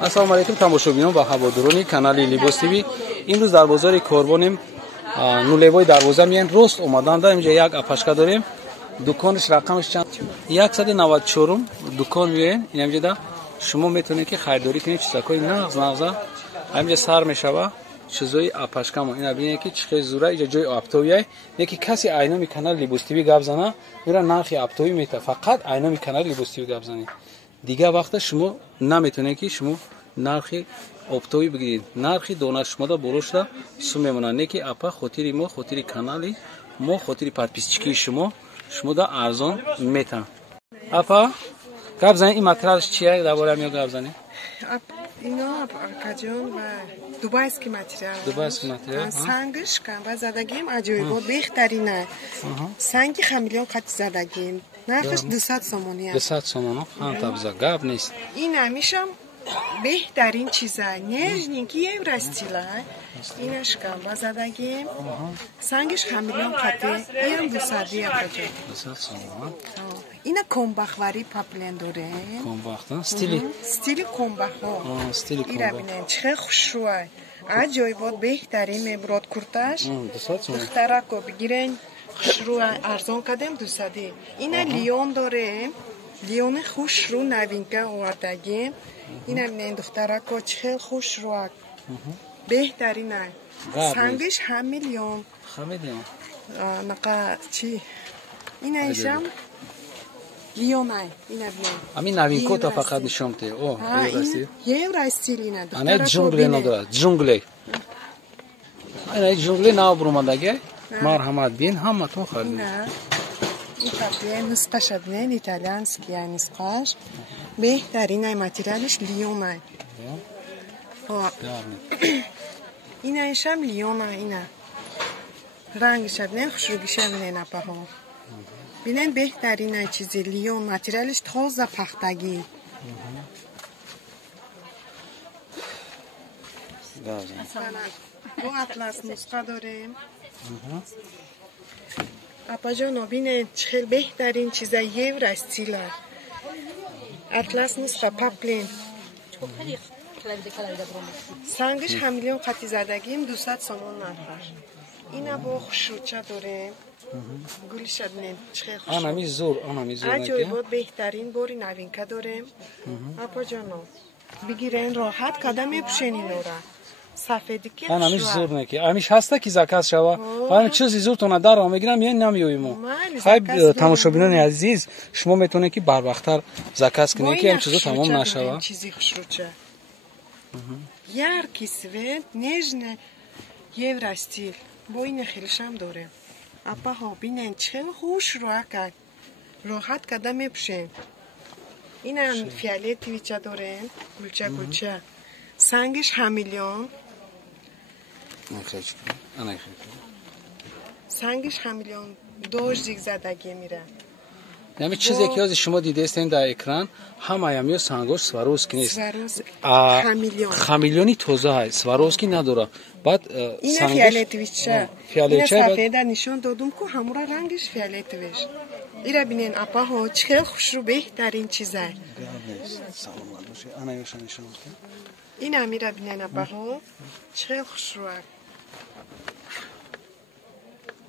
ассалому алайкум тамошобинон ва ҳаводорони канали Libos TV. имрӯз дар бозори Корбонем нулевои дарвоза мием. рост омаданда инҷа як апашка дорем. дукониш рақамиш чанд 194 дукон миёен. инҷада шумо метавонед ки хайрдорӣ кунед чизакои нағза инҷа сар мешава чизои апашкамо. ина бинед ки чӣ хел зура инҷа ҷои аптовия неки каси айноми канали Libos TV гап зана мира нархи аптови мета фақат айноми канали Libos TV гап занед. дигар вақта шумо наметавонед ки шумо нархи оптови бигиред. нархи дона шумода боло шуда сум мемонад. неки апа хотири мо хотири канали мо хотири подписчикии шумода арзон мета. апа гап занед ин материалш чия дарбораи мо гап занед. اینا کجون و دوبایسکی ماتریال. دوبایسکی ماتریال. سنگش کم و زدگیم عجیبه بهترینه. سنگی خمیلیون قطع زدگیم. نرخش 200 سومونیه. 200 سومونو. ها تابزا گاب نیست. این همیشم بهترین چیزه. نجنیکی ورستیله. اینش کم و زدگیم. سنگش خمیلیون قطع. این 200 کجون. 200 سومون. اینا کنبخواری پاپلن داره. کنبخت استیلی کنبخ ها. استیلی کنبخ. اینا بینن چه خوش روی. عجایبات بهترین میبرد کرتاش. دخترها کو بگیرن خوش روی ارزان کدم 200. اینا لیون داره. لیون خوش رو نوینکه آوردگیم. اینا بینن دخترها کو چه خوش روی. بهترینه. سنگش هم میلیون. نقا چی؟ اینا ایشم لیونای اینا بیان. همین نوین کوتا فقط نشون میده. اوه یه راستی اینا. آنها جنگلی نداره. جنگلی. آنها جنگلی نابرومادگی. مرحمت بین همه تو خالی. نه. این کافیه نسخه نه ایتالیانسکی نسخهش. بهترین ماتریالش لیونای. اینا ایشم لیونای اینا. رنگش نه خوشرویش نه نپاهم. بینن بهترین چیزی لیون ماتریالش تازه پختگی. با اطلس نسخه داریم. اپا جانو بینن چه بهترین چیزه یه ورستیله. اطلس نسخه پاپلین. سنگش همیلیون قطی زدگیم 200 سومون نرخش. اینا با خوشروچه داریم. گلش بینید چه خوش. آنمی زور عجایبات بهترین باری نوینکه داریم. اپا جانو بگیرین راحت قدم میپوشین اینورا. سفیدی که آنمی زور نکی. آمیش هسته کی زکات شوا. آن چیزی زور تونه دارم میگیرم یه نمیویمو. خیلی تماشاگران عزیز شما میتونید که بر وقتتر زکات کنید که این چیزا تمام نشوه. چیزی خوشروچه. яркий свет, нежный евростиль. با این خیلیشم داره. اپا ها بینن چه خوش راحت راحت قدم میپوشن. این هم فیالت ویچه داره. گلچه سنگش همیلیون. سنگش همیلیون دوش زیگ زدگی میره. یعنی چیزی که از شما دیده استین در اکران همه همیو سانگوش سواروسکی نیست. خمیلیونی توزه های سواروسکی نداره. بعد این فیالت ویچه. این سفیده نشون دادم که همورا رنگش فیالت ویش. ایره بینین اپا ها چه خوش رو بهترین چیزه. این هم ایره بینین اپا ها چه خوش رو.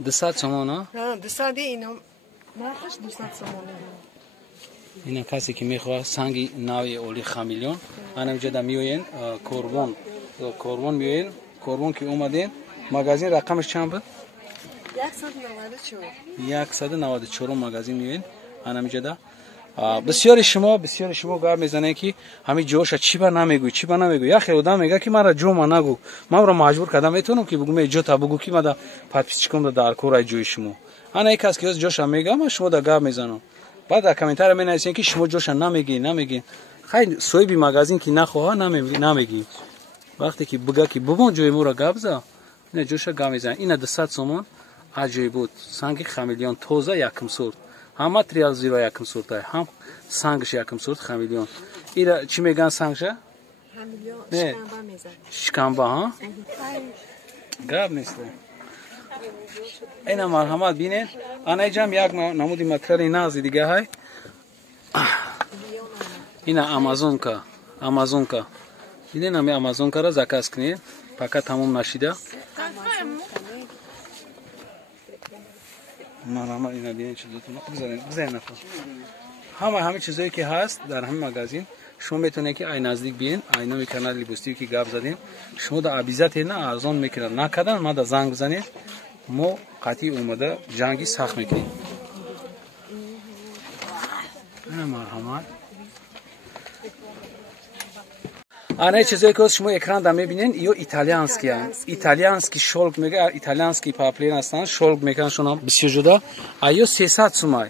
200 سومون ها؟ 200 اینا. نرخش 200 سومونه. اینا کسی که میخواد سنگی نوی اولی خمیلیون اینجا میوین کوربون میوین کوربون که اومدین مغازین رقمش چند بود 194 مغازین میوین اینجا بسیاری شما گفت میزنه که همین جوش چی با نمیگو یا خیلی آدم میگه که مرا جو ما نگو من رو مجبور کردم میتونم که بگم جو تا بگو که ما پادپیسچیکم در کورای جوی شما انا یک از که جوش میگم شما دا گفت میزنم بعد در کامنتار می نویسین که شما جوش نمیگی خیلی سویبی مغازین که نخواه نمیگی وقتی که بگه که ببون جوی مورا گبزا اینا جوش گفت میزنه اینا 200 سومون عجیب بود سنگ خمیلیون توزه یکم سورت هم ماتریال زیرا یکم سورت هم سنگش یکم سورت خمیلیون اینا چی میگن سنگش خمیلیون شکمبا میزن شکمبا ها گفت نیست اینا مرحمت بینید آنها جام یک نمودی ماتریال نازی دیگه های اینا آمازون کا دیدین همه آمازون کارا زکاس کنید فقط تمام نشیده مرحمت اینا بیاین چیزاتون بزنین نفر همه چیزایی که هست در همین مغازین شما میتونید که ای نزدیک بیاین اینا می کانال لیبوستیوی که گپ زدیم شما در ابیزت نه ارزان میکنن نکردن ما در زنگ بزنید ما قطعی اومده جنگی سخت میکنیم مرحمت آنها چیزایی که شما اکران دا میبینین ایو ایتالیانسکی هستند ایتالیانسکی شولک میگه ایتالیانسکی پاپلین هستند شولک میکنن شما بسیار جدا ایو 300 سومای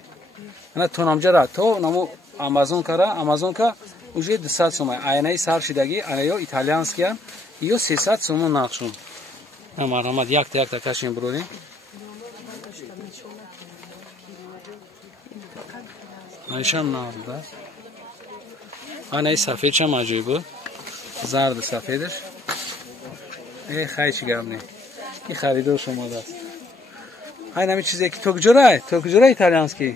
انا تو نامجا تو نمو آمازون کا уже 200 сомай айнаи сар шидагӣ айнаё итальянския ё 300 сомон нақшун марҳамат якта кашин бурорӣ айшам навда айнаи сафедшам аҷоиб буд зарди сафедаш хайчи гам не ки харидор шумодааст айнами чизе ки токҷора итальянский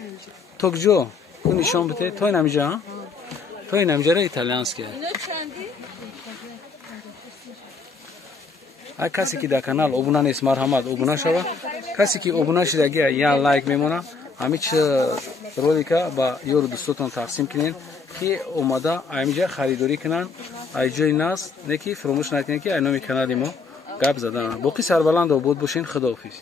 токҷо ку нишон бите той намиҷа той намҷара итальянский ай касе ки дар канал обуна нест марҳамат обуна шава касе ки обуна шидаги я лайк мемона ҳамич ролика ба ёру дӯстотон тақсим кунед ки омада аймиҷа харидорӣ кунанд айҷои нас не ки фуромӯш накунед ки ай номи канали мо гап задан боқи сарбаланд обод бошин худоҳофиз